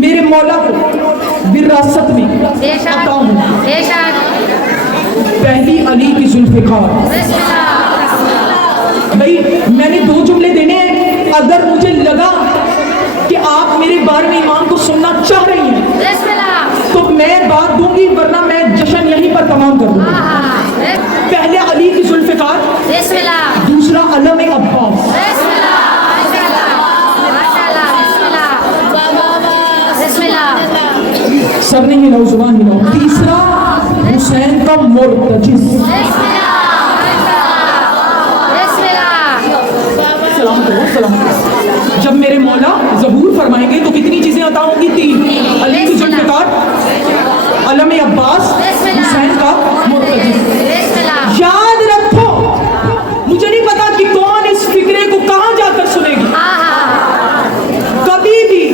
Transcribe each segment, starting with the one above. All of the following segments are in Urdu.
میرے مولا کو وراثت میں عطا ہوں. پہلی علی کی ذوالفقار. بھائی میں نے 2 جملے دینے ہیں. اگر مجھے لگا کہ آپ میرے بارے میں امام کو سننا چاہ رہی ہیں تو میں بات دوں گی, ورنہ میں جشن یہیں پر تمام کر دوں گی. پہلے علی کی ذوالفقار, دوسرا علم عباس. سب نے ہی نوجوان ہی نو. تیسرا حسین کا مرتجز. سلام کرو, سلام کرو. جب میرے مولا ظہور فرمائیں گے تو کتنی چیزیں عطا ہوں گی؟ 3. علی کی ذوالفقار, علم عباس, حسین کا مرتجز. یاد رکھو, مجھے نہیں پتا کہ کون اس فکرے کو کہاں جا کر سنے گی. کبھی بھی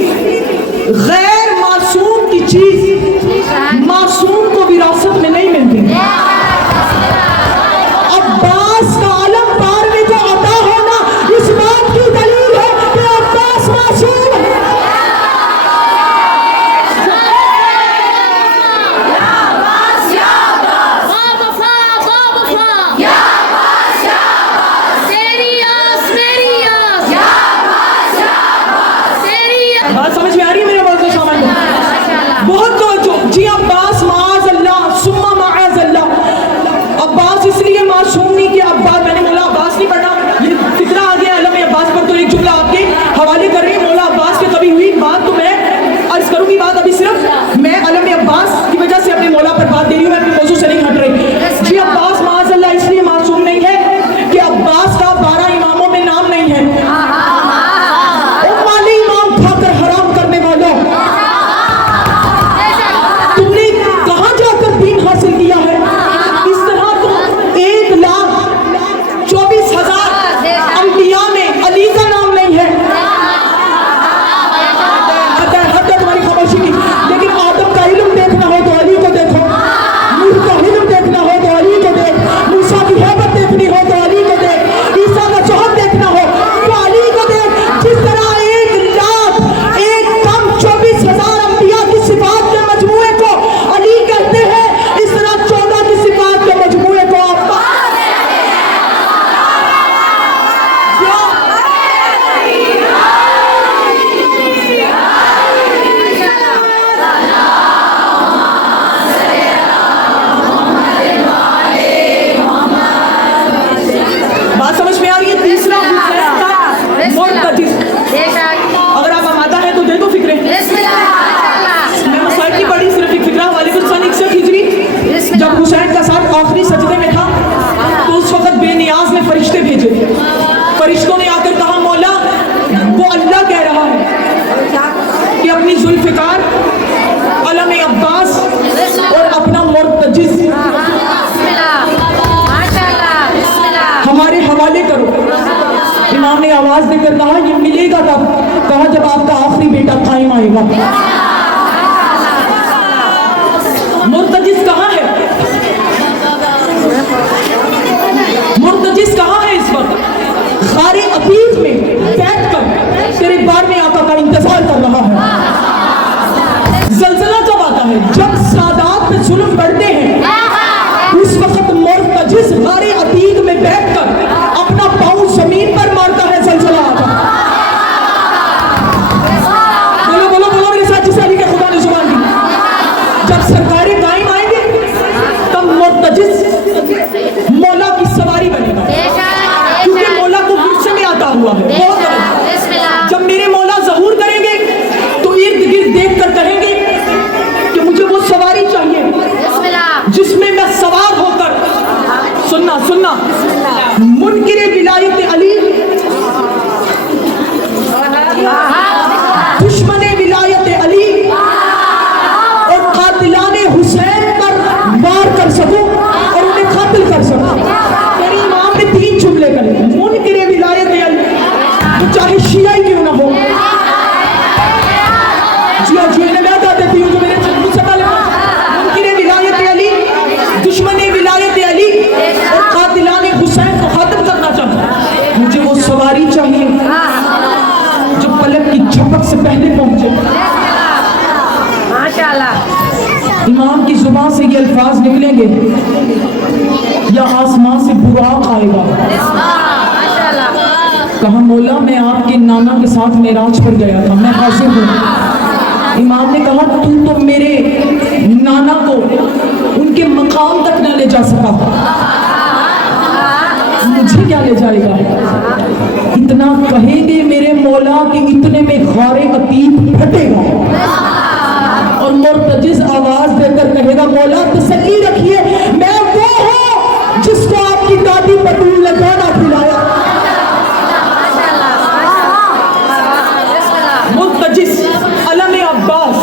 غیر معصوم کی چیز معصوم کو وراثت میں نہیں ملتی. عباس کا علم پار میں جو عطا ہونا اس بات کی دلیل ہے کہ عباس معصوم ہے. بات سمجھ میں آ رہی ہے میرے بات سامان کو؟ بہت توجہ. جی عباس معاذ اللہ ثم معاذ اللہ. عباس اس لیے معصوم نہیں کہ عباس, میں نے مولا عباس نہیں پڑھا, یہ فکرہ آ گیا علم عباس پر. تو ایک جملہ آپ کے حوالے کر رہی ہوں. مولا عباس کے کبھی ہوئی بات تو میں عرض کروں گی. بات ابھی صرف میں علم عباس کی وجہ سے اپنے مولا پر بات دے رہی ہوں, میں اپنے موضوع سے نہیں ہٹ رہی. جی عباس معاذ اللہ اس لیے معصوم نہیں ہے کہ عباس کا 12 اماموں میں نام نہیں ہے. فرشتوں نے آ کر کہا مولا وہ اللہ کہہ رہا ہے کہ اپنی ذوالفقار, علم عباس اور اپنا مرتجز ہمارے حوالے کرو. امام نے آواز دے کر کہا یہ ملے گا تب, کہا جب آپ کا آخری بیٹا قائم آئے گا. مرتجز کہاں ہے؟ مرتجز کہاں ہے اس وقت؟ غار عتیق میں بیٹھ کر تیرے بار میں آقا کا انتظار کر رہا ہے. زلزلہ جب آتا ہے, جب سادات پہ ظلم بڑھتے ہیں, اس وقت مرتجز غار عتیق میں بیٹھ کر اپنا پاؤں زمین پر مارتا ہے. زلزلہ آتا ہے. بولو بولو بولو میرے ساتھ جس علی کے خدا نے زبان دی. جب سرکار قائم آئیں گے تب مرتجز مولا کی سواری بنے گا, کیونکہ مولا کو غصے میں آتا ہوا ہے. جب میرے مولا ظہور کریں گے تو ارد گرد دیکھ کر کہیں گے کہ مجھے وہ سواری چاہیے جس میں میں سوار ہو کر, سننا سننا, منکر ولایت علی, دشمن ولایت علی اور قاتلان حسین پر وار کر سکوں اور انہیں قتل کر سکوں. میری امام نے 3 جملے کرے. منکر ولایت علی, تو چاہے شیعہ کیوں نہ ہو. جی ہاں, جی میں بتا دیتی ہوں جو میرے مجھ سے پہلے. منکر ولایت علی, دشمن ولایت علی اور قاتلان حسین کو ختم کرنا چاہتا زبان سے یہ الفاظ نکلیں گے یا آسمان سے براق آئے گا. کہا مولا میں آپ کے نانا کے ساتھ معراج پر گیا تھا, میں حاضر ہوں. امام نے کہا تو میرے نانا کو ان کے مقام تک نہ لے جا سکا, مجھے کیا لے جائے گا. اتنا کہیں گے میرے مولا کہ اتنے میں غار عتیق پھٹے گا اور مرتجز آواز دے کر کہے گا مولا تسلی رکھیے میں وہ ہوں جس کو آپ کی دادی پٹول نے کھانا کھلایا. مرتجز علم عباس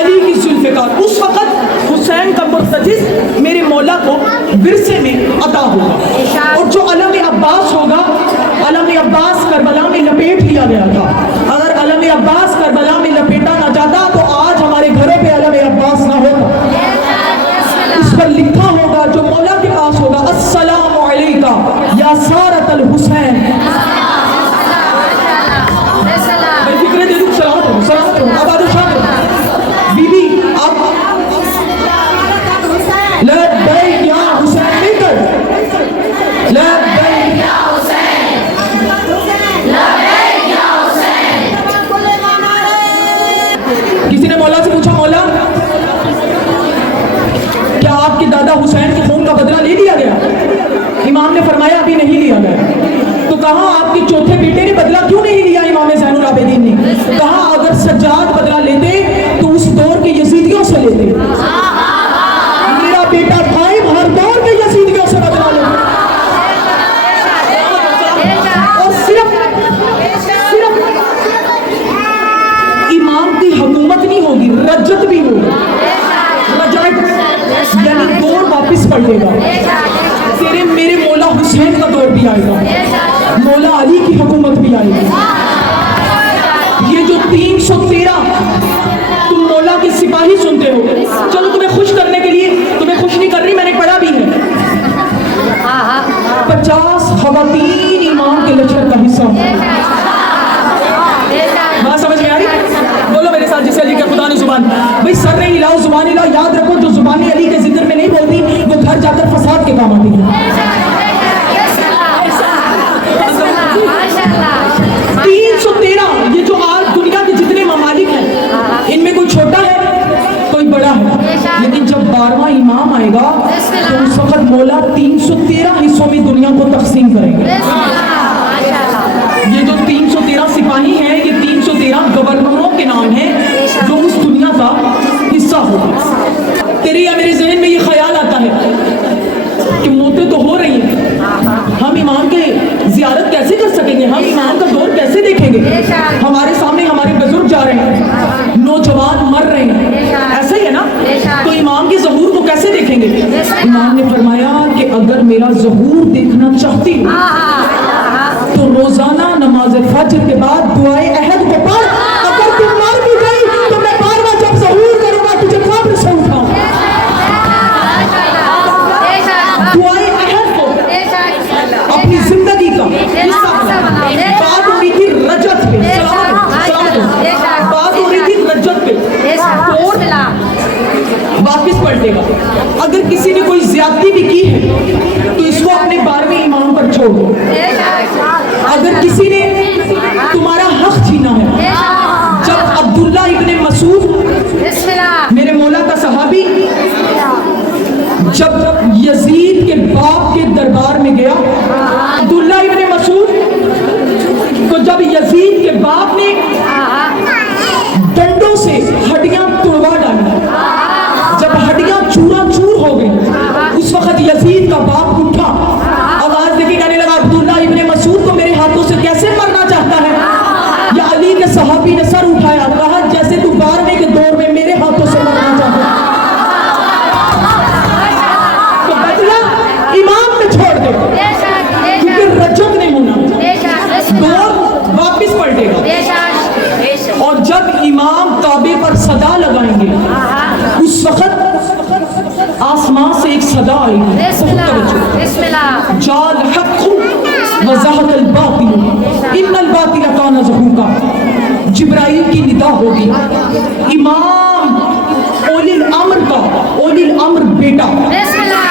علی کی ذوالفقار, اس وقت حسین کا مرتجز میرے مولا کو ورثے میں عطا ہوگا, اور جو علم عباس ہوگا, علم عباس کربلا میں لپیٹ لیا گیا تھا. اگر علم عباس کربلا میں لپیٹا نہ جاتا تو آج ہمارے گھروں پہ علم عباس نہ ہوتا. اس پر لکھا ہوگا جو مولا کے پاس ہوگا السلام علیکہ یا سارت الحسین. فکرے دے دوں سلام کروں, سلام کروں, اب آدھو شاہ کروں بی بی آپ لبیک یا حسین نہیں کر لبیک یا حسین لبیک یا حسین. کسی نے مولا سے پوچھا مولا کیا آپ کے دادا حسین کے خون کا بدلہ لے لیا گیا؟ امام نے فرمایا ابھی نہیں لیا گیا. تو کہا آپ کے چوتھے بیٹے نے بدلہ کیوں نہیں لیا امام زین العابدین نے؟ کہا اگر سجاد بدلہ لیتے تو اس دور کے یزیدیوں سے لیتے, میرا بیٹا قائم ہر دور کے یزیدیوں سے بدلہ لیتے. اور صرف امام کی حکومت نہیں ہوگی, رجت بھی ہوگی. رجعت یعنی دور واپس پڑ لے گا. تیرے میرے مولا حسین کا دور بھی آئے گا, مولا علی کی حکومت بھی آئے گی. یہ جو 313 تم مولا کے سپاہی سنتے ہو, چلو تمہیں خوش کرنے کے لیے, تمہیں خوش نہیں کر رہی, میں نے پڑھا بھی ہے 50 خواتین امام کے لشکر کا حصہ. بات سمجھ میں آ رہی؟ بولو میرے ساتھ جسے علی کے خدا نے زبان, بھئی سر نہیں ہلاؤ زبان ہلاؤ. یاد رکھو جو زبانی علی کے ذکر میں نہیں بولتی وہ گھر جا کر فساد کے کام آتی ہے. 313 یہ جو آج دنیا کے جتنے ممالک ہیں ان میں کوئی چھوٹا ہے کوئی بڑا ہے, لیکن جب 12واں امام آئے گا تو اس وقت مولا 313 حصوں میں دنیا کو تقسیم کریں گے. یہ جو 313 سپاہی ہیں یہ 313 گورنروں کے نام ہیں جو اس دنیا کا حصہ ہوگا. تیرے یا میرے ذہن میں یہ خیال آتا ہے کہ موتیں تو ہو رہی ہیں, ہم امام کے زیارت کیسے کر سکیں گے, ہم امام کا دور کیسے دیکھیں گے, ہمارے سامنے ہمارے بزرگ جا رہے ہیں, نوجوان مر رہے ہیں, ایسا ہی ہے نا, تو امام کے ظہور کو کیسے دیکھیں گے. امام نے فرمایا کہ اگر میرا ظہور دیکھنا چاہتی ہو تو روزانہ نماز فجر کے بعد دعائے عہد کو پڑھ. اگر تم مر بھی گئی تو میں بار بار جب ظہور کروں گا تجھے قبر سے اٹھاؤں. دعائے عہد کو اپنی زندگی کا حصہ بنا. بات ہو رہی تھی رجت پہ, بات ہو رہی تھی رجت پہ, اور واپس پلٹے گا. اگر کسی نے کوئی زیادتی بھی کی ہے تو اس کو اپنے 12ویں امام پر چھوڑ دو. اگر کسی نے تمہارا حق چھینا ہے, جب عبداللہ ابن مسعود میرے مولا کا صحابی جب یزید کے باپ کے دربار میں گیا, عبداللہ ابن مسعود کو جب یزید کے باپ نے ڈنڈوں سے ہڈیاں توڑوا ڈالی, جب ہڈیاں چورا چور ہو گئی, اس وقت یزید کا باپ اٹھا, آواز دے کے کہنے لگا عبداللہ ابن مسعود کو میرے ہاتھوں سے کیسے مرنا چاہتا ہے. یا علی کے صحابی نے سر اٹھایا, کہا جیسے تو 12ویں کے دور میں میرے ہاتھوں سے مرنا چاہتا ہے. تو بدلہ امام میں چھوڑ دے, کیونکہ رجت نہیں ہونا, دور واپس پلٹے گا. اور جب امام کعبے پر صدا لگائیں گے اس وقت آسمان سے ایک صدا آئے گی, جال حق وزہق الباطل ان الباطل کان زہوقا. جبرائیل کی ندا ہوگی, امام اولی الامر کا اولی الامر بیٹا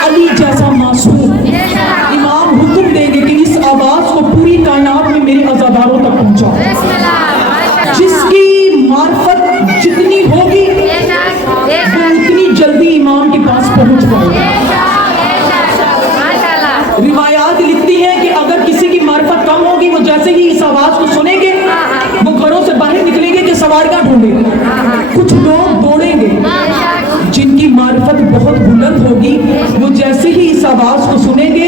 علی جیسا معصوم امام حکم دیں گے کہ اس آواز کو پوری کائنات میں میرے عزاداروں تک پہنچا. جس کی معرفت جتنی ہوگی وہ اتنی جلدی امام کے پاس پہنچ پائے گا. روایات لکھتی ہیں کہ اگر کسی کی معرفت کم ہوگی وہ جیسے ہی اس آواز کو سنیں گے وہ گھروں سے باہر نکلیں گے کہ سواریاں ڈھونڈیں گے. کچھ لوگ دوڑیں گے. جن کی معرفت بہت بلند ہوگی وہ جیسے ہی اس آواز کو سنیں گے